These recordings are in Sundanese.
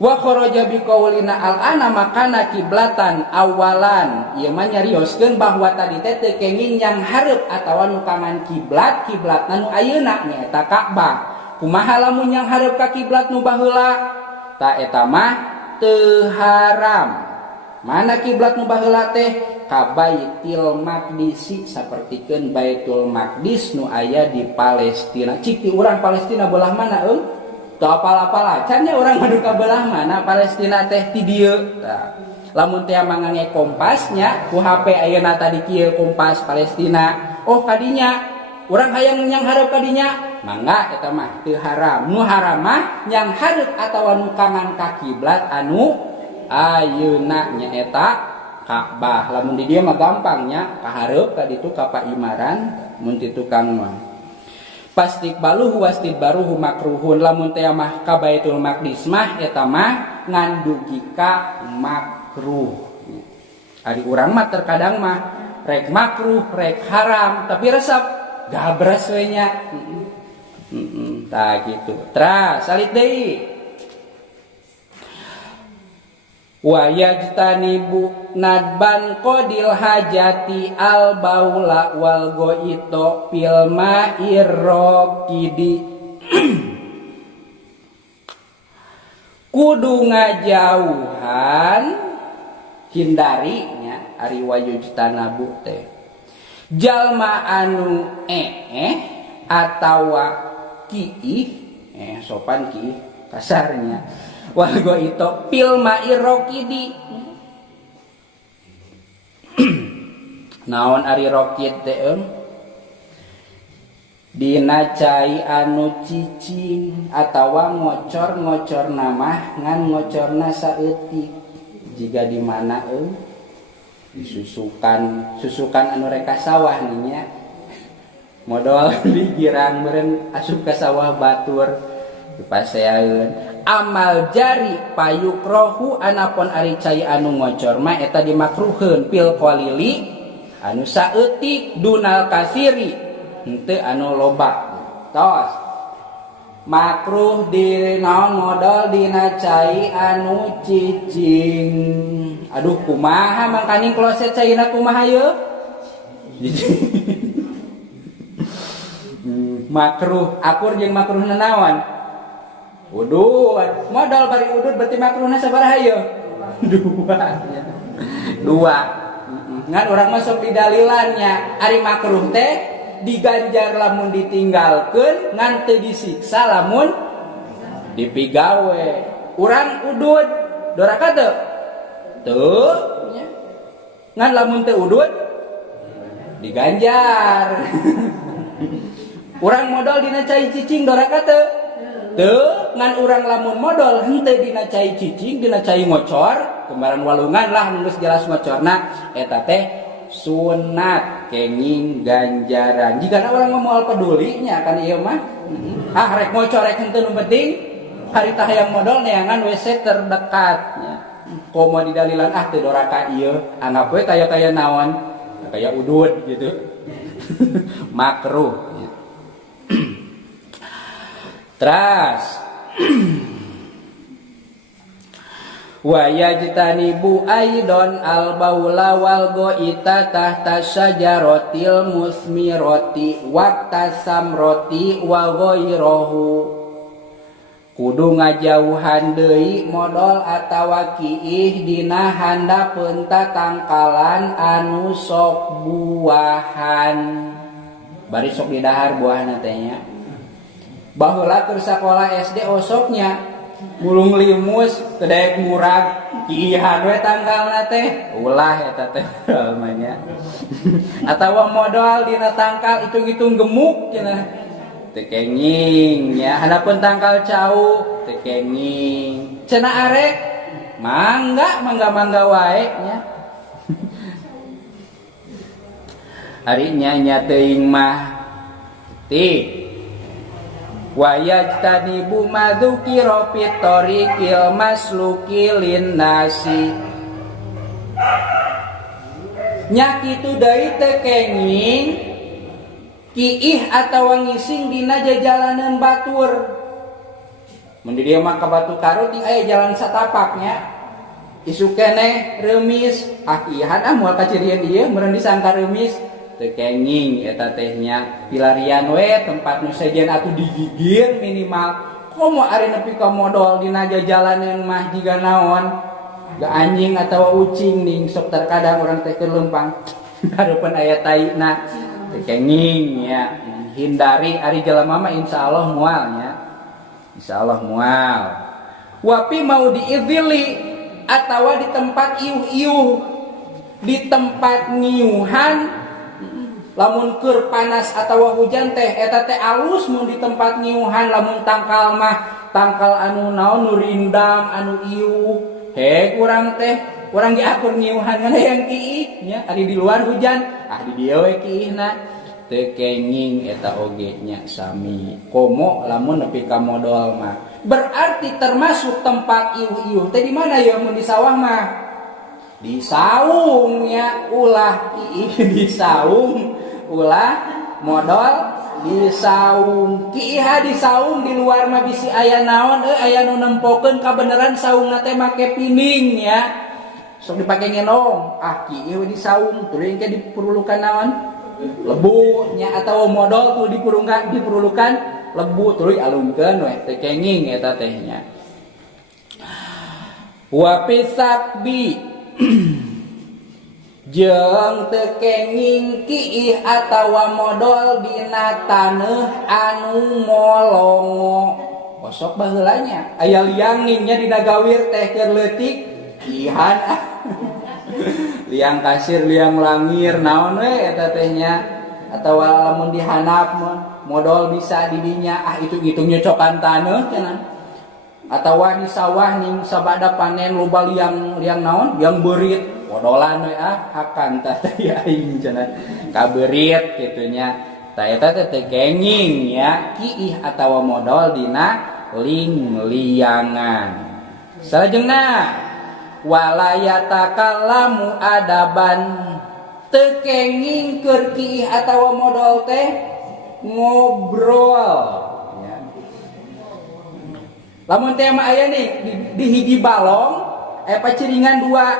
Wa kharaja biqaulina al-ana makana kiblatan awalan. Ieu mah nyarioskeun bahwa tadi teh teu kenging yang hareup atawa nu kangan kiblatna nu ayeuna nyaeta Ka'bah. Kumaha lamun yang hareup ka kiblat nu baheula? Ta eta mah teu haram. Mana kiblat nu baheula teh? Ka Baitul Maqdis, sapertikeun Baitul Maqdis nu aya di Palestina. Cik ti urang Palestina belah mana eung? Teu apal-apal acannya urang madu ka belah mana Palestina teh ti dieu. Tah. Lamun teh mangangge kompasnya ku HP ayeuna tadi kieu kompas Palestina. Oh kadinya urang hayang nyang hareup kadinya. Mangga eta mah teu haram. Nu haram mah nyang hareup atawa nu kangen ka kiblat anu ayeuna nyaeta Ka'bah. Lamun di dieu mah gampangnya kahareup ka ditu ka paimaran mun ti tukang mah. Pastikbaluhu wastidbaruhu makruhun. Lamun teh mah ka Baitul Maqdis mah eta mah ngandugi ka makruh. Ari urang mah terkadang mah rek makruh, rek haram, tapi resep gabres we nya. Tah gitu. Tra salit deui. Wa yajtanibu nadban qadil hajati al baula wal goito fil ma'ir raqidi. Kudu ngajauhan hindarinya ari wa yajtanabu teh jalma anu atawa kiih sopan kiih kasarnya wal goito fil ma'ir raqidi. Naon ari raqid teh dina cai anu cicing atawa ngocor namah ngan ngocorna saeutik jiga di mana susukan anu reka sawah nya modal digirang meureun asup ka sawah batur dipaseaeun. Amal jari payukrohu anapun ari cai anu ngocor mah eta dimakruheun pil qalili anu saeutik dunal kasiri henteu anu loba. Tos makruh di naon modal dina cai anu cicing. Aduh kumaha mangkaning kloset caina kumaha yeuh? Makruh akur jeung makruh naon? Udud, modal bari udud berarti makruhna sabaraha yeuh? Dua. Ngan urang masuk di dalilannya ari makruh teh diganjar lamun ditinggalkeun ngan teu disiksa lamun dipigawe. Urang udud doraka teu? Teu. Ngan lamun teu udud diganjar. Urang modal dina cai cicing doraka teu? Teu. Ngan urang lamun modal henteu dina cai cicing dina cai ngocor kembaran walungan lah nu geus jelas ngocorna eta teh sunat kenging ganjaran. Jigana urang moal peduli nya kan ieu mah rek ngocor rek henteu nu penting harita hayang modal neangan WC terdekat nya. Komo di dalilan teu doraka ieu anggap we kaya naon kaya udud gitu. Makruh. Teras wa yajtanibu aidon al baula wal goita tahta syajaratil musmirati waqta samrati wa ghairahu. Kudu ngajauhan deui modal atawa kiih dina handapeun tatangkalan anu sok buahan. Bari sok di dahar buahna teh nya. Baheula keur sakola SD osoknya mulung limus kedaek murag kiihan we tangkalna teh ulah eta teh namanya. Atawa modal dina tangkal hitung-hitung gemuk cenah teu kenging nya handapeun tangkal cau teu kenging cenah arek mangga wae nya. Ari nya teuing mah ti wa yajtanibu madzukira fit tariqil masluki linnasi. Nya kitu deui teu kenging kiih atawa ngising dina jajalaneun batur. mun di dieu mah ka Batu Karo ting aya jalan satapaknya isu keneh remis ihan moal kacirian ieu meureun disangka remis teu kenging eta teh nya pilarian we tempat nu sejen atuh digigir minimal komo ari nepi ka modal dina jalaneun mah jiga naon ga anjing atawa ucing ning sok terkadang urang teh keur leumpang hareupeun aya taina teu kenging ya hindari ari jelema mah insyaallah moal nya insyaallah moal wapi mau diidili atawa di tempat iuh-iuh di tempat ngiuhan lamun keur panas atawa hujan teh eta teh alus mun di tempat ngiuhan lamun tangkal mah tangkal anu naon nu rindam anu iuh he kurang teh urang ge akur ngiuhan ngana yang kiih nya ari di luar hujan di dieu we kiihna teu kenging eta oge nya sami komo lamun nepi ka modal mah berarti termasuk tempat iuh-iuh teh di mana ya mun di sawah mah di saung ya ulah kiih di saung ulah modal di saung kiih di saung di luar mah bisi aya naon aya nu nempokeun kabeneran saungna teh make pining ya sok dipake ngenong kiih di saung tuluy engke diperlukan naon lebu nya atawa modal tuh diperlukan lebu tuluy alungkeun we teu kenging eta teh nya wa pisakbi jeung teu kenging kiih atawa modal dina taneuh anu molongo bosok baheula nya aya liang nya dina gawir teh keur leutik kihan liang kasir liang langir naon we eta teh nya atawa lamun dihanap modal bisa didinya itu-itu nyocokan taneuh cenah atawa di sawah ning sabada panen loba liang naon liang beurit modolan we hakan tah teh aing cenah kabeurit kitu nya tah eta teh kenging ya kiih atawa modal dina liangan salajengna walayatakallamu adaban teu kenging keur kiih atawa modal teh ngobrol ya. Lamun teh mah aya nih di hiji balong paciringan dua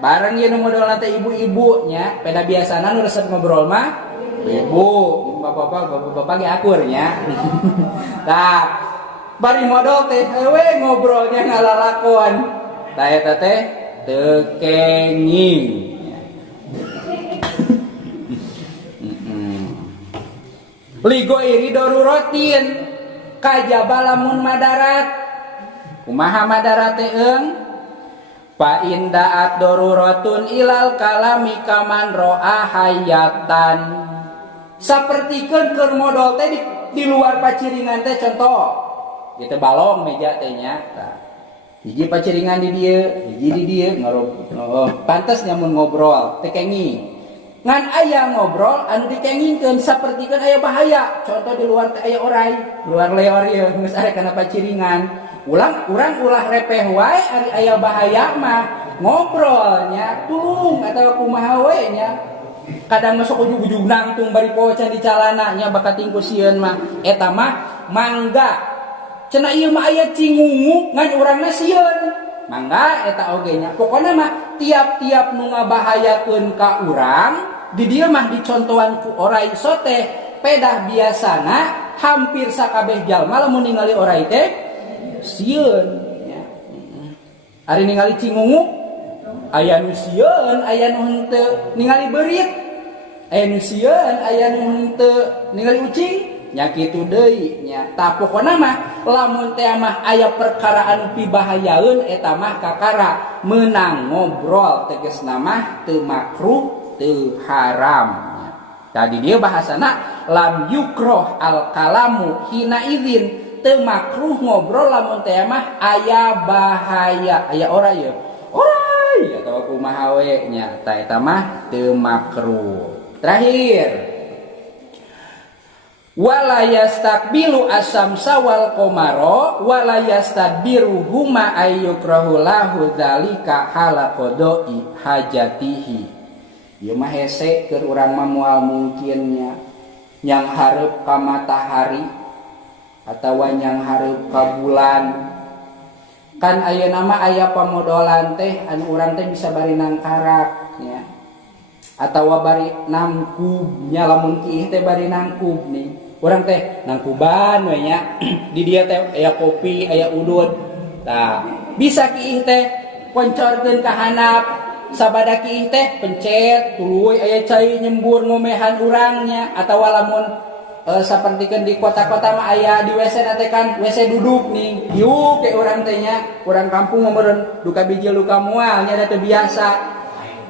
bareng ieu nu modalna teh ibu-ibu nya peda biasana nu resep ngobrol mah ibu bapak ge akur nya tah bari modal teh we ngobrolnya ngalalakon tah eta teh teu kenging ligo iri darurotin kajaba lamun madarat kumaha madarat teh fa indaat darurotun ilal kalami kaman ro'a hayatan sapertikeun keur modal teh di luar paciringan teh contoh gitu balong meja teh nya tah hiji paciringan di dieu hiji di dieu pantes nyamun ngobrol teh kenging ngan aya ngobrol anu dikengingkeun sapertikeun aya bahaya contoh di luar teh aya orai luar leor ieu geus are kana paciringan urang ulah repeh wae ari aya bahaya mah ngobrolnya tulung atawa kumaha we nya kadang masuk ujug-ujug nangtung bari pocan di calana nya baka tingku sieun mah eta mah mangga cenah ieu mah aya cingungu ngan urangna sieun mangga eta oge nya pokona mah tiap-tiap nu ngabahayakeun ka urang di dieu mah dicontohan ku orai sote pedah biasana hampir sakabeh jalma lamun ningali orai teh sieun ya. Ari ningali cingungu aya nu sieun aya nu henteu ningali beurit aya nu sieun aya nu henteu ningali ucing nya kitu deui nya tah pokona mah lamun teh mah aya perkara anu pibahayaeun eta mah kakara meunang ngobrol tegasna mah teu makruh teu haram tadi dia bahasana lam yukroh al kalamu hina idzin teu makruh ngobrol lamun teh mah aya bahaya aya orai atawa kumaha we nya tah eta mah teu makruh terakhir wala yastakbilu asamsa wal qamara wala yastadbiruhuma ayyukrahu lahu dzalika hala qada'i hajatihi ieu mah hese keur urang mah moal mungkinnya yang hareup ka matahari atawa nyang hareup ka bulan. Kan aya nama aya pamodolan teh anu urang teh bisa bari nangkarak nya. Atawa bari nangkub nya lamun kieu teh bari nangkub nih. Urang teh nangkuban we nya. Di dieu teh aya kopi, aya udud. Tah, bisa kieu teh poncorkeun ka handap. Sabada kieu teh pencet tuluy aya cai nyembur ngomehan urangnya atawa lamun sapertikeun di kota-kota mah aya di WC teh kan WC duduk nih yuk ke urang teh nya urang kampung meureun duka biji luka moal nya da teu biasa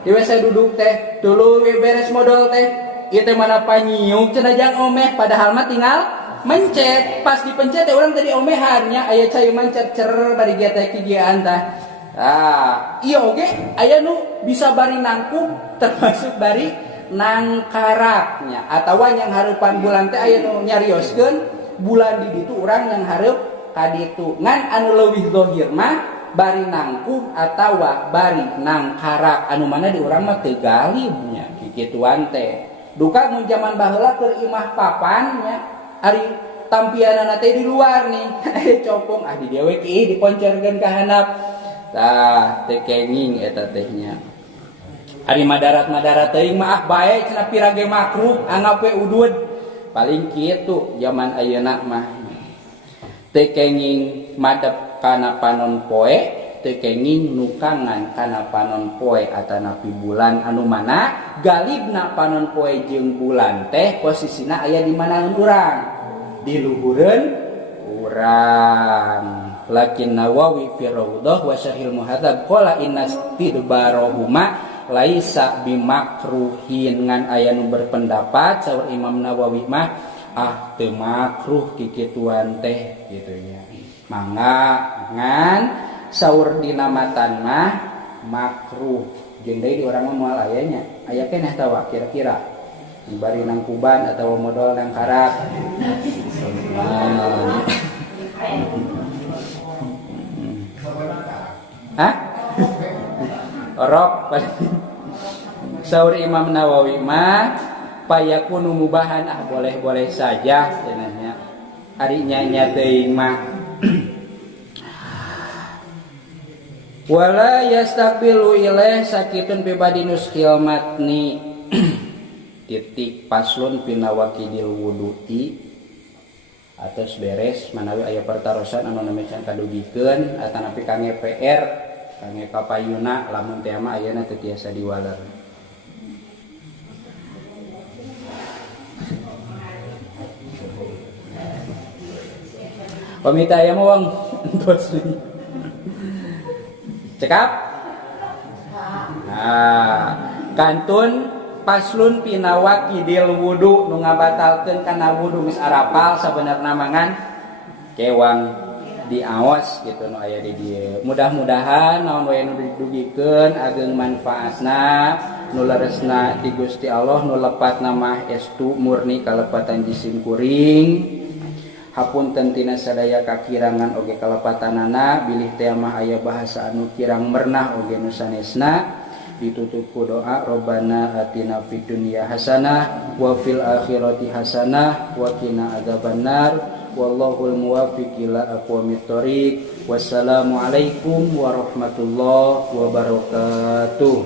di WC duduk teh tuluy beres modal teh ieu teh mana panyiuk cenah jang omeh padahal mah tinggal mencet pas dipencet teh urang teh diomehan nya aya cai mancer cer bari getek kigian tah. Ah, iya oge aya nu bisa bari nangkub termasuk bari nangkaraknya atawa yang hareupan bulan teh aya nu nyarioskeun bulan di ditu urang yang hareup ka ditu ngan anu leuwih zahir mah bari nangkub atawa bari nangkarak anu mana di urang mah teu galib nya kikituan teh duka mun zaman baheula keur imah papan nya ari tampianana teh di luar nih aya copong di dieu we kieu diponcorkeun ka handap tah teh kenging eta teh nya. Ari madarat-madarat teuing mah bae cenah pirage makruh anggap we udud paling kitu zaman ayeuna mah teu kenging madep kana panon poe teu kenging nukangan kana panon poe atanapi bulan anu mana galibna panon poe jeung bulan teh posisina aya di mana urang di luhureun urang. Lakin Nawawi fi Raudhah wa Syarhil Muhadzab qala inna istidbarahuma laisa bimakruhin ngan aya nu berpendapat saur Imam Nawawi mah teu makruh kikituan teh kitu nya. Mangga ngan saur dina matan mah makruh. Jeung deui di urang mah moal aya nya. Aya keneh tawa kira-kira bari nangkuban atawa modal nangkarak. Hah? Rok saur Imam Nawawi mah payakunu mubahan boleh-boleh saja cenahnya ari nya teuing mah wala yastaqbilu ilaih sakitun bibadi nuskil matni titik paslun pinawakidil wudu'i atos beres manawi aya pertarosan anu namecan kadugikeun atanapi kangge PR kangge papayuna lamun teh mah ayeuna teu tiasa diwaler. Pamita aya mah wang entos. Cekap? Nah, kantun paslun pinawakidil wudu nu ngabatalkeun kana wudu geus arapal sabenerna mangan kewang diaos gitu nu aya di dieu. Mudah-mudahan naon wae nu didugikeun ageng manfaatna nu leresna ti Gusti Allah nu lepatna mah estu murni kalepatan jisim kuring. Hapunten tina sadaya kakirangan oge kalepatanana bilih teh mah aya bahasa anu kirang mernah oge nu sanesna. Ditutup ku doa Rabbana atina fid dunya hasanah wa fil akhirati hasanah wa qina adzabannar wallahul muwaffiq ila aqwamit thoriq wassalamu alaikum warahmatullahi wabarakatuh.